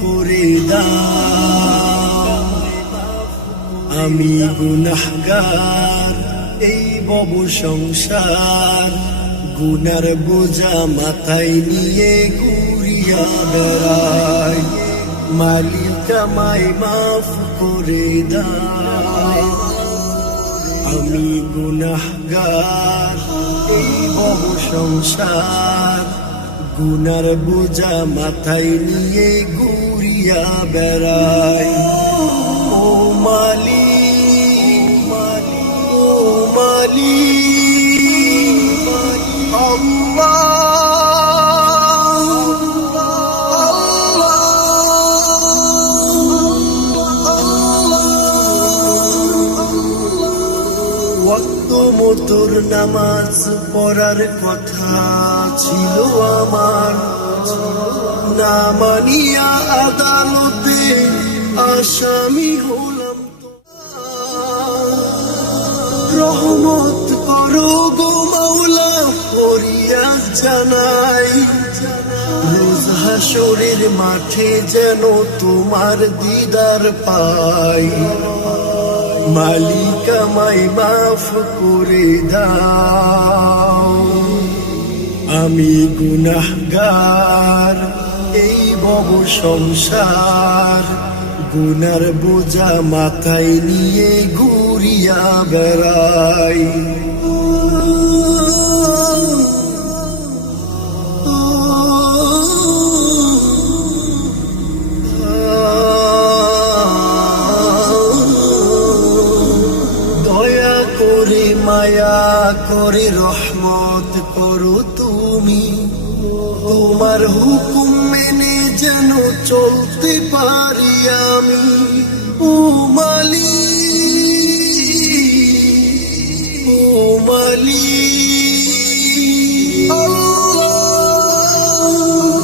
করে দাও আমি গুনাহগার এই বব সংসার গুনার বোঝা মাথায় নিয়ে ঘুরিয়া বেড়াই মালিক আমায় মাফ করে আমি গুনাহগার এই বব সংসার গুনার বোঝা মাথায় নিয়ে ঘুরিয়া বেড়াই ও মালি মালি ও মালি ওয়াক্ত মতোর নামাজ পড়ার কথা ছিল আমার। না মানিয়া আদালতে আসামি হলাম রহমত করো গো মাওলা করিয়া জানাই। হাসরের মাঠে যেন তোমার দিদার পাই। মালিক আমায় মাফ করে দাও। আমি গুনাহগার, এই বহু সংসার। গুনার বোঝা মাথায় নিয়ে ঘুরিয়া বেড়াই। করে রহমত করো তুমি। তোমার হুকুম মেনে যেন চলতে পারি আমি। ও মালি ও মালি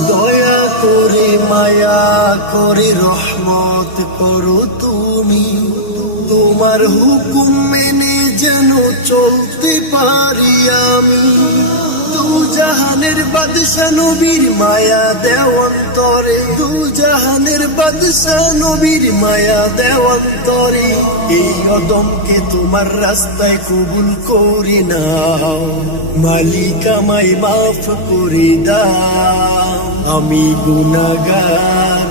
দয়া করে মায়া করে রহমত করো তুমি। তোমার হুকুম মেনে যেন চলতে পারি আমি? দু জাহানের বাদশা নবীর মায়া দেওয়ান্তরে দু জাহানের বাদশা নবীর মায়া দেওয়ান্তরে এই অদমকে তোমার রাস্তায় কবুল করি নাও। মালিক আমায় মাফ করে দাও। আমি গুনাগার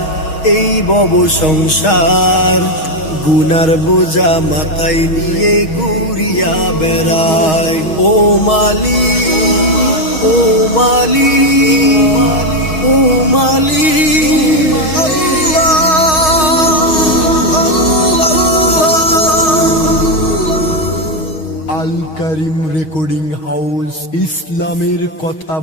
এই বব সংসার। গুনার বোঝা মাথায় নিয়ে ঘুরিয়া বেড়াই ও মালি ও মালি ও মালি আল করিম রেকর্ডিং হাউস, ইসলামের কথা